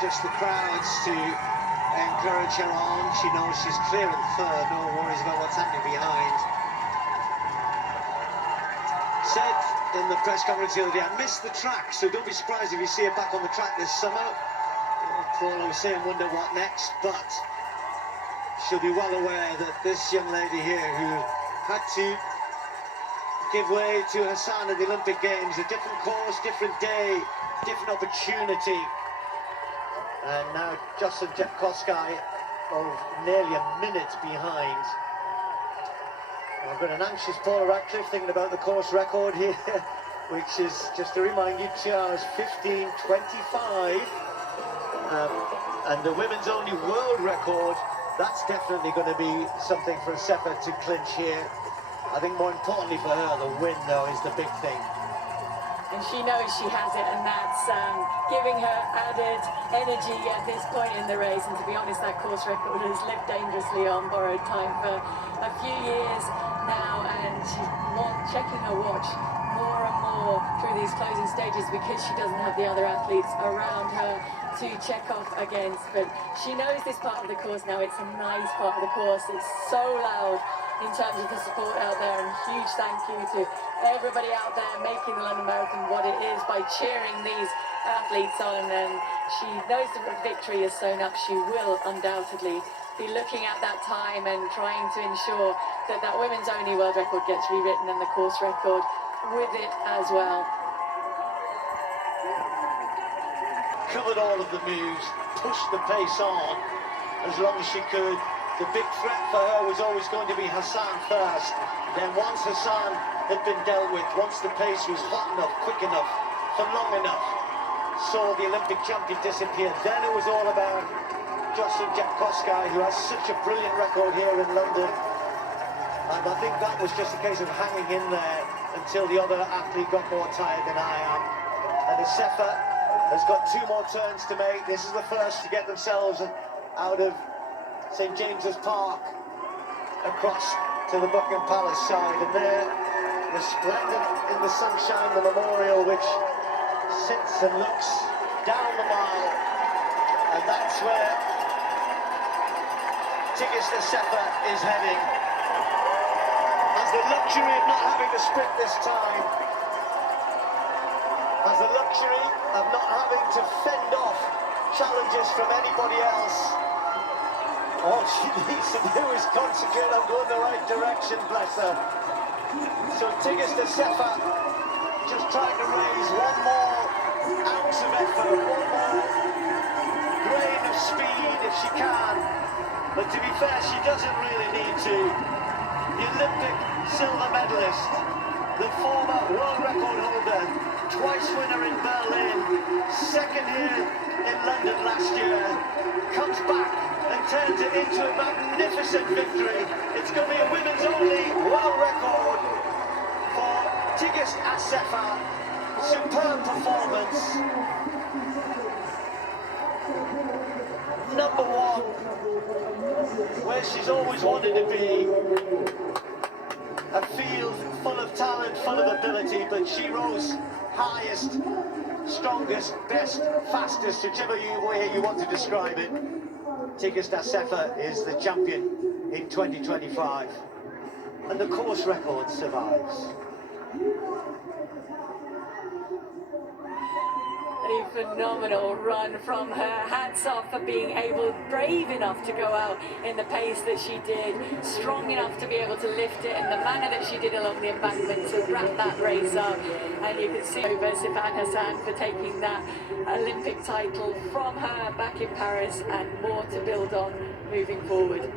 just the crowds to encourage her on. She knows she's clear in third, no worries about what's happening behind. Said in the press conference the other day, I missed the track, so don't be surprised if you see her back on the track this summer. Paul was saying, wonder what next, but she'll be well aware that this young lady here, who had to give way to Hassan at the Olympic Games, a different course, different day, different opportunity. And now Jocelyn Jepkosgei, nearly a minute behind. I've got an anxious Paula Radcliffe thinking about the course record here, which is, just to remind you, 2 hours 15:25. And the women's only world record, that's definitely going to be something for Assefa to clinch here. I think more importantly for her, the win, though, is the big thing. And she knows she has it, and that's giving her added energy at this point in the race. And to be honest, that course record has lived dangerously on borrowed time for a few years now, and she's checking her watch more and more through these closing stages because she doesn't have the other athletes around her to check off against. But she knows this part of the course now. It's a nice part of the course. It's so loud in terms of the support out there, and huge thank you to everybody out there making the London Marathon what it is by cheering these athletes on. And she knows that the victory is sewn up. She will undoubtedly be looking at that time and trying to ensure that that women's only world record gets rewritten, and the course record with it as well. Covered all of the moves, pushed the pace on as long as she could. The big threat for her was always going to be Hassan first. Then once Hassan had been dealt with, once the pace was hot enough, quick enough, for long enough, saw the Olympic champion disappear, then it was all about Jocelyn Jepkosgei, who has such a brilliant record here in London. And I think that was just a case of hanging in there until the other athlete got more tired than I am. And Assefa has got 2 more turns to make. This is the first to get themselves out of St James's Park across to the Buckingham Palace side, and there, resplendent in the sunshine, the memorial which sits and looks down the mile, and that's where Tigist Assefa is heading. Has the luxury of not having to sprint this time, has the luxury of not having to fend off challenges from anybody else. All she needs to do is concentrate on going the right direction, bless her. So Tigist Assefa just trying to raise one more ounce of effort, one more grain of speed if she can. But to be fair, she doesn't really need to. The Olympic silver medalist, the former world record holder, twice winner in Berlin, second here in London last year, comes back and turns it into a magnificent victory. It's going to be a women's only world record for Tigist Assefa. Superb performance. Number 1, where she's always wanted to be. A field full of talent, full of ability, but she rose highest, strongest, best, fastest, whichever way you want to describe it. Tigist Assefa is the champion in 2025, and the course record survives. A phenomenal run from her. Hats off for being brave enough to go out in the pace that she did, strong enough to be able to lift it in the manner that she did along the embankment to wrap that race up. And you can see over Sifan Hassan for taking that Olympic title from her back in Paris, and more to build on moving forward.